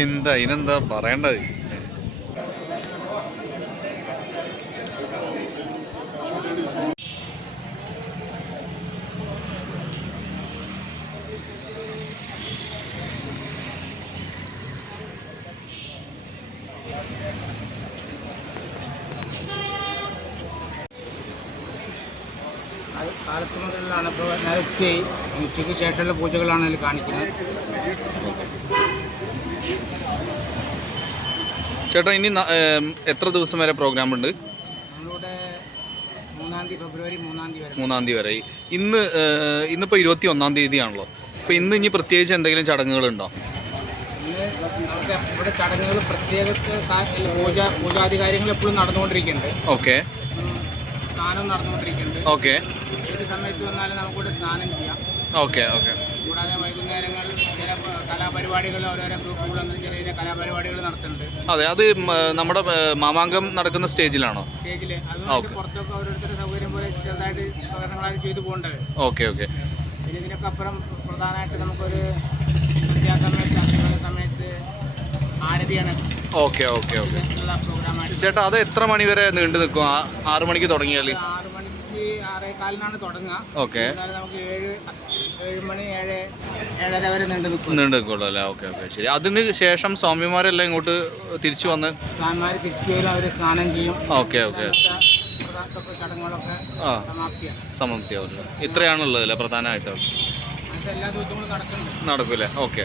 എന്താ ഇതിനെന്താ പറയേണ്ടത്? കാലത്ത് മുതലാണ് ഇപ്പോൾ ഉച്ചയ്ക്ക് ശേഷമുള്ള പൂജകളാണ് ഇതിൽ കാണിക്കുന്നത്. ചേട്ടാ, ഇനി എത്ര ദിവസം വരെ പ്രോഗ്രാം ഉണ്ട്? നമ്മളിവിടെ 3-ാം തീയതി, ഫെബ്രുവരി 3-ാം തീയതി വരെ. ഇന്നിപ്പോൾ 21-ാം തീയതിയാണല്ലോ. അപ്പോൾ ഇന്ന് ഇനി പ്രത്യേകിച്ച് എന്തെങ്കിലും ചടങ്ങുകളുണ്ടോ? ഇന്ന് നമുക്ക് ഇവിടെ ചടങ്ങുകൾ പ്രത്യേകത്തെ പൂജാധികാര്യങ്ങൾ എപ്പോഴും നടന്നുകൊണ്ടിരിക്കുന്നുണ്ട്. ഓക്കെ. സ്നാനം നടന്നുകൊണ്ടിരിക്കുന്നുണ്ട്. ഓക്കെ. ഏത് സമയത്ത് വന്നാലും നമുക്കിവിടെ സ്നാനം ചെയ്യാം. ഓക്കെ. ഓക്കെ. കൂടാതെ വൈകുന്നേരങ്ങളിൽ ചില കലാപരിപാടികൾ, ഓരോരോ ഗ്രൂപ്പുകൾ ചെറിയ കലാപരിപാടികൾ നടത്തുന്നുണ്ട്. അതെ, അത് നമ്മുടെ മാമാങ്കം നടക്കുന്ന സ്റ്റേജിലാണോ? സ്റ്റേജിൽ. അതുകൊണ്ട് പുറത്തൊക്കെ ഓരോരുത്തരുടെ സൗകര്യം പോലെ ചെറുതായിട്ട് പ്രകടനങ്ങളായി ചെയ്തു പോകേണ്ടത്. ഓക്കെ. ഓക്കെ. പിന്നെ ഇതിനൊക്കെ അപ്പുറം പ്രധാനമായിട്ട് നമുക്കൊരു സന്ധ്യാസമയത്ത് ആരതിയാണ്. ഓക്കെ. ഓക്കെ. ഓക്കെ. പ്രോഗ്രാമായിട്ട്. ചേട്ടാ, അത് എത്ര മണി വരെ നീണ്ടു നിൽക്കും? 6 മണിക്ക് തുടങ്ങിയാൽ? 6 മണിക്ക് 6:15 തുടങ്ങുക. ഓക്കെ. എന്നാലും നമുക്ക് 7 മണി 7:30 വരെ നീണ്ടു നിൽക്കുള്ളൂ അല്ലേ? ഓക്കെ. ഓക്കെ, ശരി. അതിന് ശേഷം സ്വാമിമാരെല്ലാം ഇങ്ങോട്ട് തിരിച്ചു വന്ന് സ്വാമിമാർ തിരിച്ചു വരും, അവർ സ്നാനം ചെയ്യും. ഓക്കെ. ഓക്കെ. ചടങ്ങുകളൊക്കെ സമാപ്തിയാവില്ല. ഇത്രയാണുള്ളതല്ലേ പ്രധാനമായിട്ട്? എല്ലാ ദിവസങ്ങളും നടക്കൂലേ? ഓക്കെ.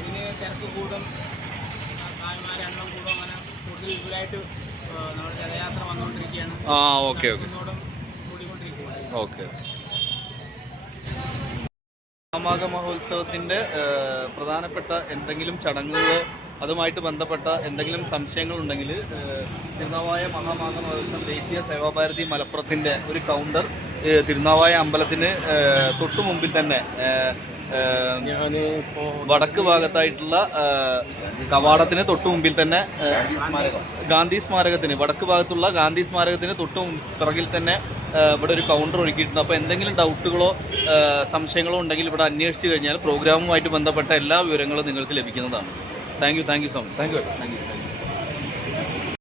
ഇതിന് തിരക്ക് കൂടും, സ്വാമിമാരെ എണ്ണം കൂടും, അങ്ങനെ കൂടുതൽ വിപുലമായിട്ട് നമ്മുടെ രഥയാത്ര വന്നുകൊണ്ടിരിക്കുകയാണ്. ഓക്കെ. ഓക്കെ. കൂടിക്കൊണ്ടിരിക്കുകയാണ്. ഓക്കെ. മാമാങ്ക മഹോത്സവത്തിൻ്റെ പ്രധാനപ്പെട്ട എന്തെങ്കിലും ചടങ്ങുകളോ അതുമായിട്ട് ബന്ധപ്പെട്ട എന്തെങ്കിലും സംശയങ്ങളുണ്ടെങ്കിൽ തിരുനാവായ മഹാമാഘ മഹോത്സവം ദേശീയ സേവാഭാരതി മലപ്പുറത്തിൻ്റെ ഒരു കൗണ്ടർ തിരുനാവായ അമ്പലത്തിന് തൊട്ടു മുമ്പിൽ തന്നെ വടക്ക് ഭാഗത്തായിട്ടുള്ള കവാടത്തിന് തൊട്ടു മുമ്പിൽ തന്നെ ഗാന്ധി സ്മാരകത്തിന് വടക്ക് ഭാഗത്തുള്ള ഗാന്ധി സ്മാരകത്തിന് തൊട്ടു പിറകിൽ തന്നെ ഇവിടെ ഒരു കൗണ്ടർ ഒരുക്കിയിട്ടുണ്ട്. അപ്പോൾ എന്തെങ്കിലും ഡൗട്ടുകളോ സംശയങ്ങളോ ഉണ്ടെങ്കിൽ ഇവിടെ അന്വേഷിച്ച് കഴിഞ്ഞാൽ പ്രോഗ്രാമുമായിട്ട് ബന്ധപ്പെട്ട എല്ലാ വിവരങ്ങളും നിങ്ങൾക്ക് ലഭിക്കുന്നതാണ്. Thank you so much. Thank you.